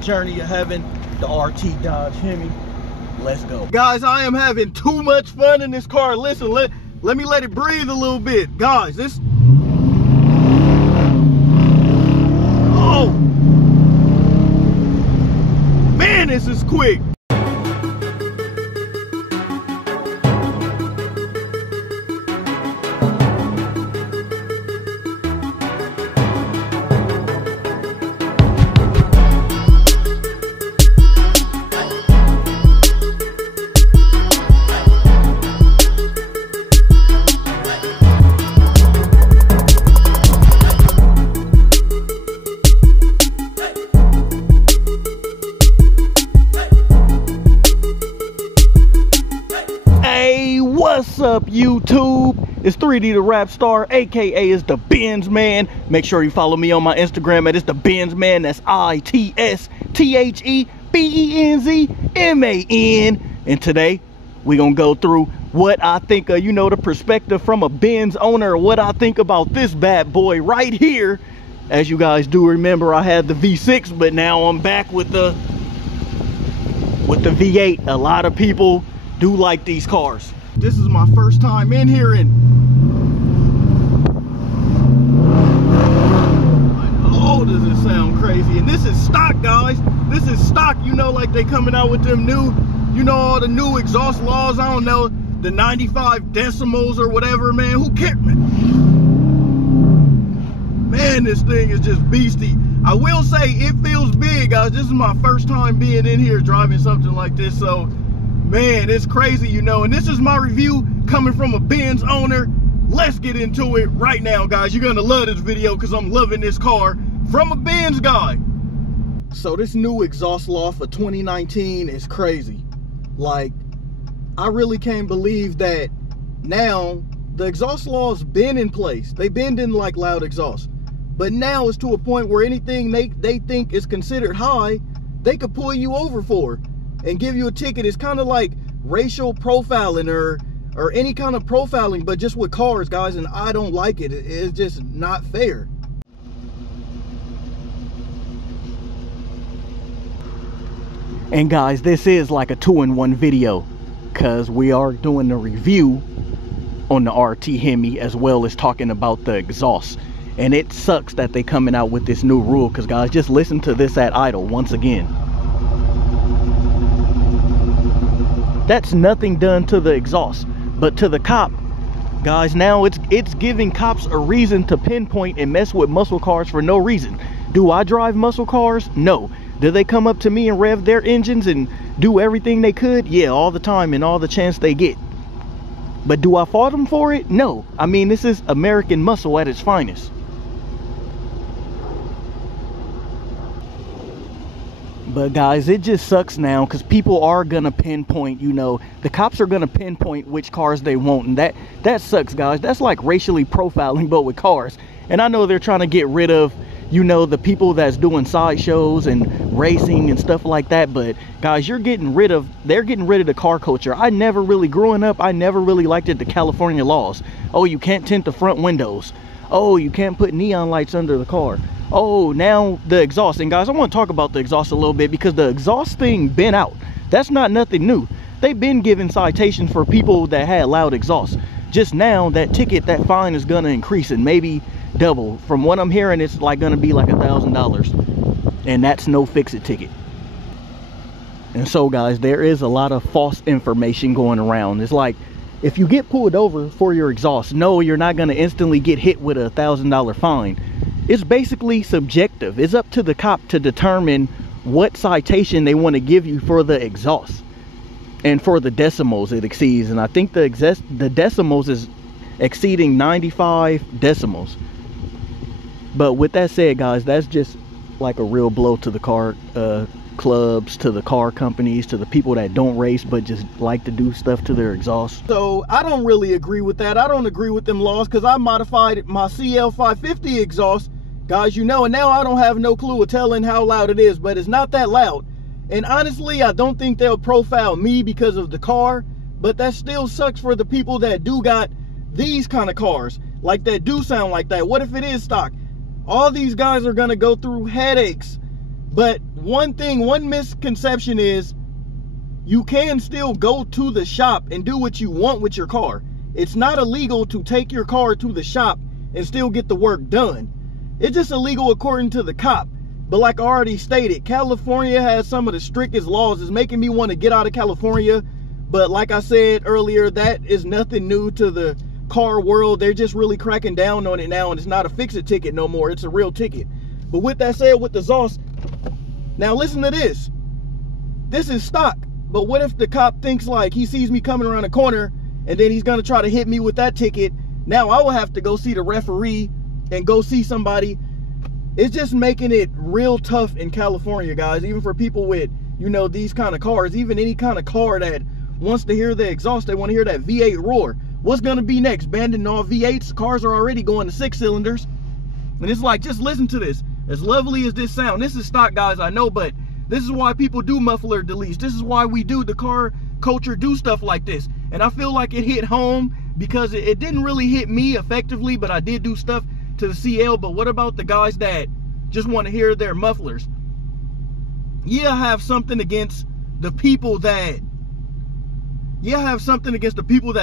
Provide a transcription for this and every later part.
journey of heaven, the RT Dodge Hemi. Let's go. Guys, I am having too much fun in this car. Listen, let me let it breathe a little bit. Guys, this... Oh! Man, this is quick. What's up, YouTube? It's 3D the Rap Star, aka is the Benz Man. Make sure you follow me on my Instagram at it's the Benz Man. That's ITSTHEBENZMAN. And today we gonna go through what I think of, you know, the perspective from a Benz owner, what I think about this bad boy right here. As you guys do remember, I had the V6, but now I'm back with the V8. A lot of people do like these cars. This is my first time in here, and oh, does it sound crazy. And this is stock, guys. This is stock, you know, like they coming out with them new, you know, all the new exhaust laws. I don't know, the 95 decimals or whatever, man. Who cares, man, this thing is just beastie. I will say it feels big, guys. This is my first time being in here driving something like this, so man, it's crazy, you know. And this is my review coming from a Benz owner. Let's get into it right now, guys. You're gonna love this video because I'm loving this car from a Benz guy. So this new exhaust law for 2019 is crazy. Like, I really can't believe that now the exhaust law's been in place. They've been in like loud exhaust, but now it's to a point where anything they think is considered high, they could pull you over for and give you a ticket. It's kind of like racial profiling or any kind of profiling, but just with cars, guys, and I don't like it. It's just not fair. And guys, this is like a 2-in-1 video because we are doing a review on the RT Hemi as well as talking about the exhaust. And it sucks that they coming out with this new rule because, guys, just listen to this at idle once again. That's nothing done to the exhaust, but to the cop, guys, now it's giving cops a reason to pinpoint and mess with muscle cars for no reason. Do I drive muscle cars? No. Do they come up to me and rev their engines and do everything they could? Yeah, all the time and all the chance they get. But do I fault them for it? No. I mean, this is American muscle at its finest. But guys, it just sucks now because people are gonna pinpoint, you know, the cops are gonna pinpoint which cars they want, and that sucks, guys. That's like racially profiling, but with cars. And I know they're trying to get rid of, you know, the people that's doing sideshows and racing and stuff like that. But guys, they're getting rid of the car culture. I never really, growing up, I never really liked it, the California laws. Oh, you can't tint the front windows. Oh, you can't put neon lights under the car. Oh, now the exhaust. And guys, I want to talk about the exhaust a little bit because the exhaust thing been out. That's not nothing new. They've been giving citations for people that had loud exhaust. Just now, that ticket, that fine is going to increase and maybe double. From what I'm hearing, it's like going to be like $1,000. And that's no fix-it ticket. And so, guys, there is a lot of false information going around. It's like, if you get pulled over for your exhaust, no, you're not going to instantly get hit with a $1,000 fine. It's basically subjective. It's up to the cop to determine what citation they want to give you for the exhaust. And for the decimals it exceeds. And I think the decimals is exceeding 95 decimals. But with that said, guys, that's just like a real blow to the car clubs, to the car companies, to the people that don't race but just like to do stuff to their exhaust. So I don't really agree with that. I don't agree with them laws because I modified my CL550 exhaust, guys, you know, and now I don't have no clue of telling how loud it is, but it's not that loud. And honestly, I don't think they'll profile me because of the car, but that still sucks for the people that do got these kind of cars, like that do sound like that. What if it is stock? All these guys are gonna go through headaches But one misconception is you can still go to the shop and do what you want with your car. It's not illegal to take your car to the shop and still get the work done. It's just illegal according to the cop. But like I already stated, California has some of the strictest laws. It's making me want to get out of California. But like I said earlier, that is nothing new to the car world. They're just really cracking down on it now, and it's not a fix-it ticket no more. It's a real ticket. But with that said, with the exhaust, now listen to this. This is stock. But what if the cop thinks like he sees me coming around the corner and then he's going to try to hit me with that ticket? Now I will have to go see the referee and go see somebody. It's just making it real tough in California, guys, even for people with, you know, these kind of cars, even any kind of car that wants to hear the exhaust, they want to hear that V8 roar. What's going to be next? Banning all V8s? Cars are already going to 6 cylinders. And it's like, just listen to this. As lovely as this sound, this is stock, guys, I know, but this is why people do muffler deletes. This is why we do, the car culture, do stuff like this. And I feel like it hit home because it didn't really hit me effectively, but I did do stuff to the CL. But what about the guys that just want to hear their mufflers? Yeah, I have something against the people that,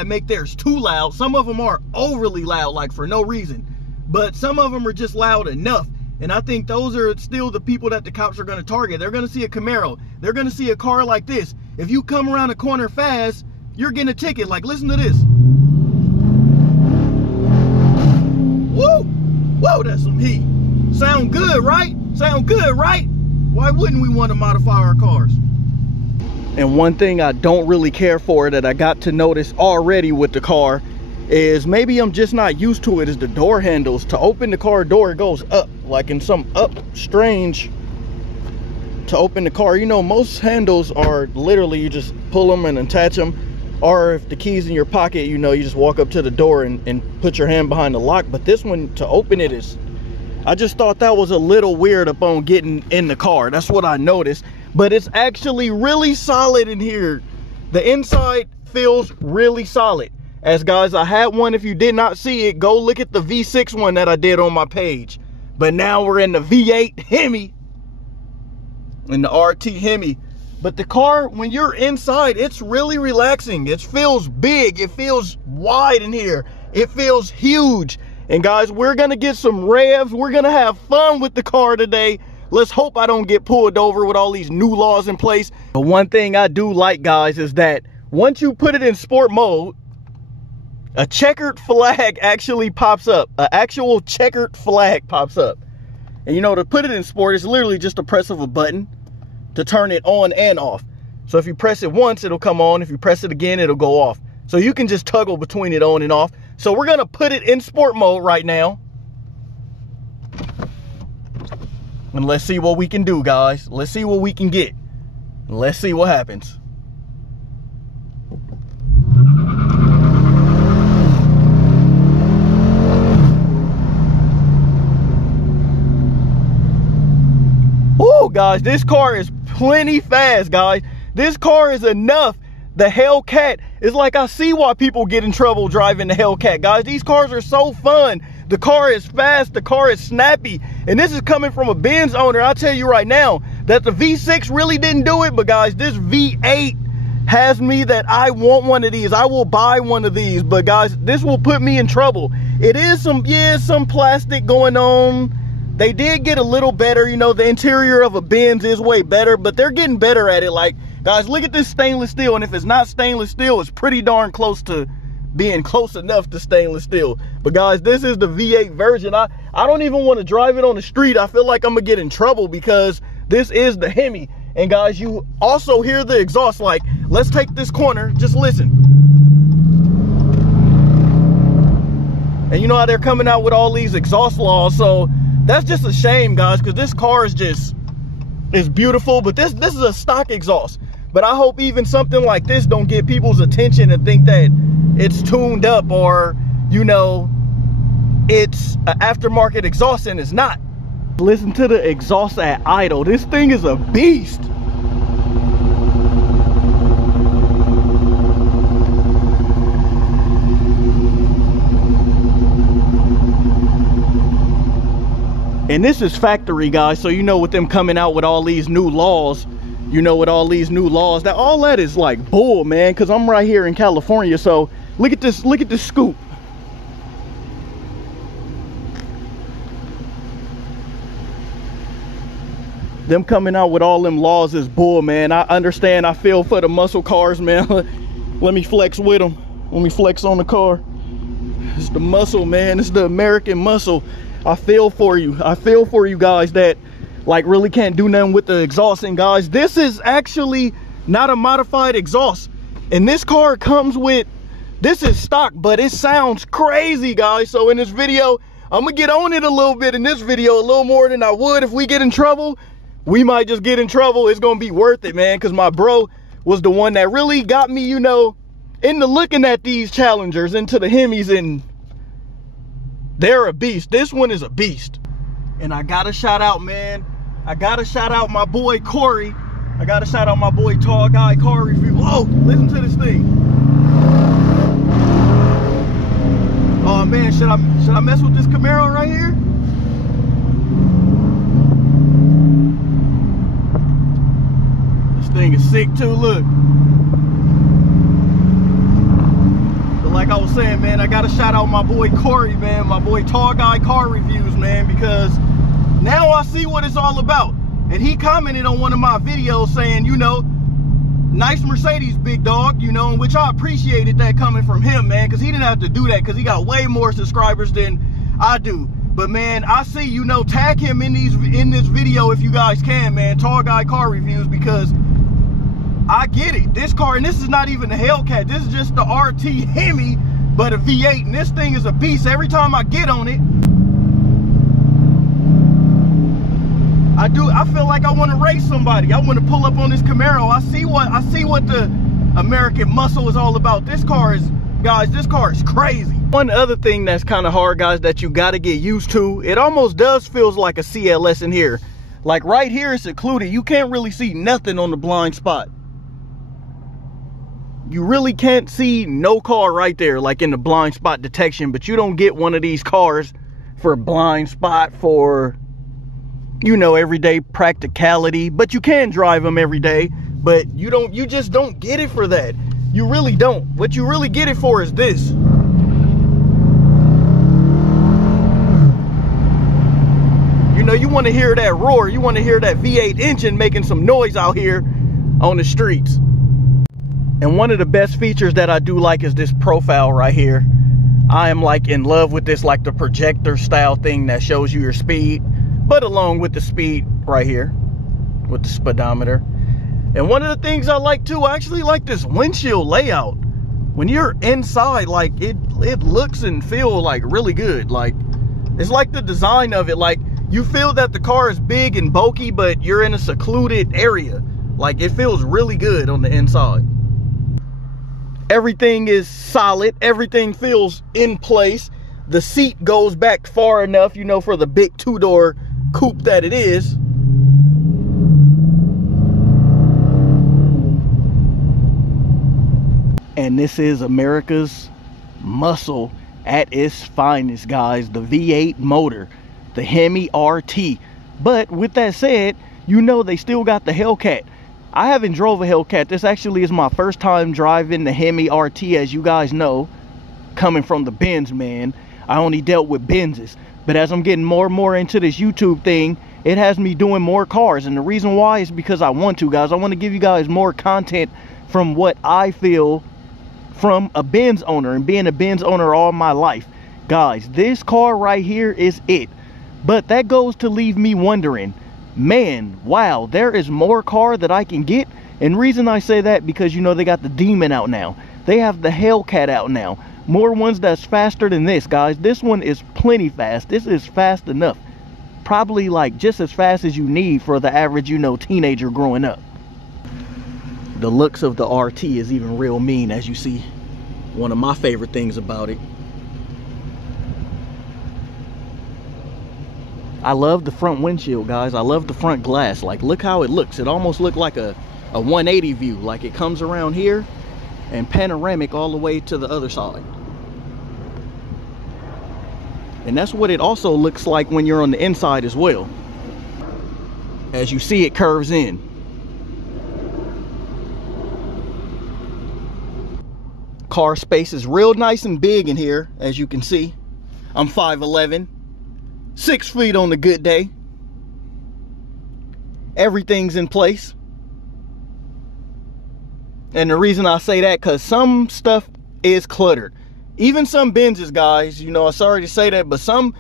make theirs too loud. Some of them are overly loud, like for no reason. But some of them are just loud enough. And I think those are still the people that the cops are going to target. They're going to see a Camaro. They're going to see a car like this. If you come around a corner fast, you're getting a ticket. Like, listen to this. Woo! Whoa, that's some heat. Sound good, right? Sound good, right? Why wouldn't we want to modify our cars? And one thing I don't really care for that I got to notice already with the car is, maybe I'm just not used to it, is the door handles. To open the car door, it goes up, like in some up strange to open the car. You know, most handles are literally, you just pull them and attach them, or if the key's in your pocket, you know, you just walk up to the door and put your hand behind the lock. But this one, to open it, is, I just thought that was a little weird upon getting in the car. That's what I noticed. But it's actually really solid in here. The inside feels really solid. As guys, I had one, if you did not see it, go look at the V6 one that I did on my page. But now we're in the V8 Hemi, in the RT Hemi. But the car, when you're inside, it's really relaxing. It feels big, it feels wide in here, it feels huge. And guys, we're gonna get some revs, we're gonna have fun with the car today. Let's hope I don't get pulled over with all these new laws in place. But one thing I do like, guys, is that once you put it in sport mode, a checkered flag actually pops up. An actual checkered flag pops up. And you know, to put it in sport, it's literally just a press of a button to turn it on and off. So if you press it once, it'll come on. If you press it again, it'll go off. So you can just toggle between it on and off. So we're gonna put it in sport mode right now. And let's see what we can do, guys. Let's see what we can get. Let's see what happens. Oh, guys, this car is plenty fast, guys. This car is enough. The Hellcat is like, I see why people get in trouble driving the Hellcat, guys. These cars are so fun. The car is fast, the car is snappy. And this is coming from a Benz owner. I'll tell you right now that the V6 really didn't do it, but guys, this V8 has me that I want one of these. I will buy one of these, but guys, this will put me in trouble. It is some plastic going on. They did get a little better, you know, the interior of a Benz is way better, but they're getting better at it. Like, guys, look at this stainless steel, and if it's not stainless steel, it's pretty darn close to being close enough to stainless steel. But guys, this is the V8 version. I don't even want to drive it on the street. I feel like I'm gonna get in trouble because this is the Hemi. And guys, you also hear the exhaust. Like, let's take this corner, just listen. And you know how they're coming out with all these exhaust laws, so that's just a shame, guys, because this car is beautiful, but this is a stock exhaust. But I hope even something like this don't get people's attention and think that it's tuned up, or, you know, it's an aftermarket exhaust, and it's not. Listen to the exhaust at idle. This thing is a beast. And this is factory, guys, so you know, with them coming out with all these new laws, you know, with all these new laws, that all that is like bull, man, because I'm right here in California. So look at this scoop. Them coming out with all them laws is bull, man. I understand. I feel for the muscle cars, man. Let me flex with them. Let me flex on the car. It's the muscle, man. It's the American muscle. I feel for you. I feel for you guys that like really can't do nothing with the exhaust. And guys, this is actually not a modified exhaust. And this car comes with, this is stock, but it sounds crazy, guys. So in this video, I'm gonna get on it a little bit in this video, a little more than I would if we get in trouble. We might just get in trouble. It's gonna be worth it, man, because my bro was the one that really got me, you know, into looking at these Challengers, into the Hemis, and they're a beast. This one is a beast. And I gotta shout out, man. I gotta shout out my boy Corey. I gotta shout out my boy Tall Guy Car Review. Whoa, listen to this thing. Oh man, should I mess with this Camaro right here? This thing is sick too, look. Like I was saying, man, I gotta shout out my boy Corey, man, my boy Tall Guy Car Reviews, man, because now I see what it's all about. And he commented on one of my videos saying, you know, nice Mercedes, big dog, you know, in which I appreciated that coming from him, man, because he didn't have to do that, because he got way more subscribers than I do. But man, I see, you know, tag him in this video if you guys can, man, Tall Guy Car Reviews, because I get it. This car, and this is not even the Hellcat, this is just the RT Hemi, but a V8, and this thing is a beast. Every time I get on it, I feel like I want to race somebody. I want to pull up on this Camaro. I see what the American muscle is all about. This car is, guys, this car is crazy. One other thing that's kind of hard, guys, that you got to get used to, it almost does feels like a CLS in here. Like right here is secluded. You can't really see nothing on the blind spot. You really can't see no car right there, like in the blind spot detection, but you don't get one of these cars for blind spot, for, you know, everyday practicality. But you can drive them every day, but you just don't get it for that. You really don't. What you really get it for is this. You know, you want to hear that roar. You want to hear that V8 engine making some noise out here on the streets. And one of the best features that I do like is this profile right here. I am like in love with this, like the projector style thing that shows you your speed, but along with the speed right here with the speedometer. And one of the things I like too, I actually like this windshield layout. When you're inside, like it looks and feels like really good. Like it's like the design of it, like you feel that the car is big and bulky, but you're in a secluded area. Like it feels really good on the inside. Everything is solid. Everything feels in place. The seat goes back far enough, you know, for the big two-door coupe that it is. And this is America's muscle at its finest, guys. The V8 motor, the Hemi RT. But with that said, you know they still got the Hellcat. I haven't drove a Hellcat. This actually is my first time driving the Hemi RT, as you guys know, coming from the Benz, man. I only dealt with Benzes. But as I'm getting more and more into this YouTube thing, it has me doing more cars. And the reason why is because I want to, guys. I want to give you guys more content from what I feel from a Benz owner, and being a Benz owner all my life. Guys, this car right here is it. But that goes to leave me wondering, man, wow, there is more car that I can get. And reason I say that, because you know they got the Demon out now. They have the Hellcat out now. More ones that's faster than this, guys. This one is plenty fast. This is fast enough. Probably like just as fast as you need for the average, you know, teenager growing up. The looks of the RT is even real mean, as you see. One of my favorite things about it. I love the front windshield, guys. I love the front glass. Like, look how it looks. It almost looked like a 180 view. Like it comes around here and panoramic all the way to the other side. And that's what it also looks like when you're on the inside as well. As you see, it curves in. Car space is real nice and big in here, as you can see. I'm 5'11", 6 feet on a good day. Everything's in place. And the reason I say that, because some stuff is cluttered. Even some Benzes, guys, you know, I'm sorry to say that, but some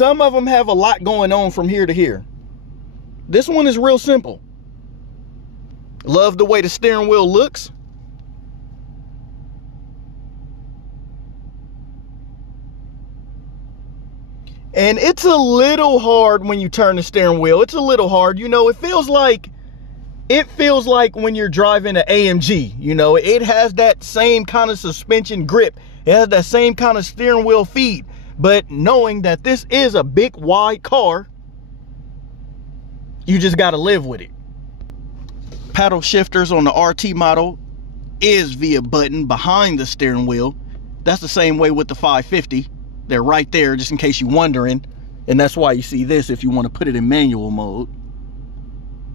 of them have a lot going on from here to here. This one is real simple. Love the way the steering wheel looks. And it's a little hard when you turn the steering wheel. It's a little hard. You know, it feels like when you're driving an AMG. You know, it has that same kind of suspension grip. It has that same kind of steering wheel feed. But knowing that this is a big, wide car, you just got to live with it. Paddle shifters on the RT model is via button behind the steering wheel. That's the same way with the 550. They're right there, just in case you're wondering. And that's why you see this if you want to put it in manual mode.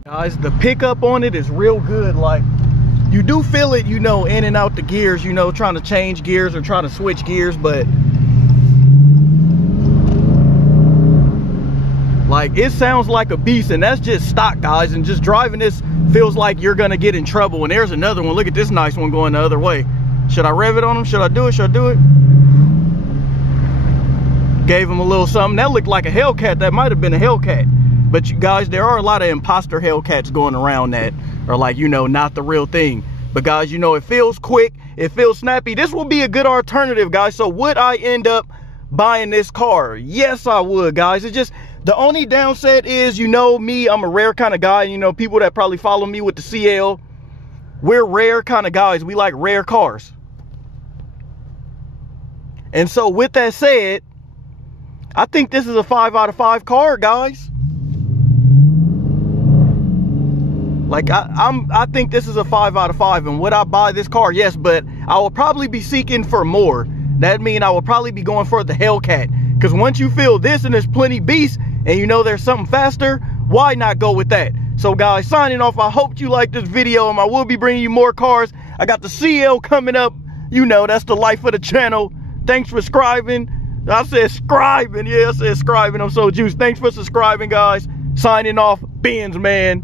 Guys, the pickup on it is real good. Like, you do feel it, you know, in and out the gears, you know, trying to change gears or trying to switch gears, but like, it sounds like a beast, and that's just stock, guys. And just driving this feels like you're gonna get in trouble. And there's another one. Look at this nice one going the other way. Should I rev it on him? Should I do it? Should I do it? Gave him a little something. That looked like a Hellcat. That might have been a Hellcat. But you guys, there are a lot of imposter Hellcats going around that are like, you know, not the real thing. But guys, you know, it feels quick. It feels snappy. This will be a good alternative, guys. So would I end up buying this car? Yes, I would, guys. It's just, the only downside is, you know me, I'm a rare kind of guy. You know, people that probably follow me with the CL, we're rare kind of guys. We like rare cars. And so with that said, I think this is a 5 out of 5 car, guys. Like, I think this is a 5 out of 5. And would I buy this car? Yes, but I will probably be seeking for more. That means I will probably be going for the Hellcat. Because once you feel this and there's plenty beast, and you know there's something faster, why not go with that? So guys, signing off. I hope you liked this video, and I will be bringing you more cars. I got the CL coming up. You know, that's the life of the channel. Thanks for subscribing. I said scribing. Yeah, I said scribing. I'm so juiced. Thanks for subscribing, guys. Signing off. Benz, man.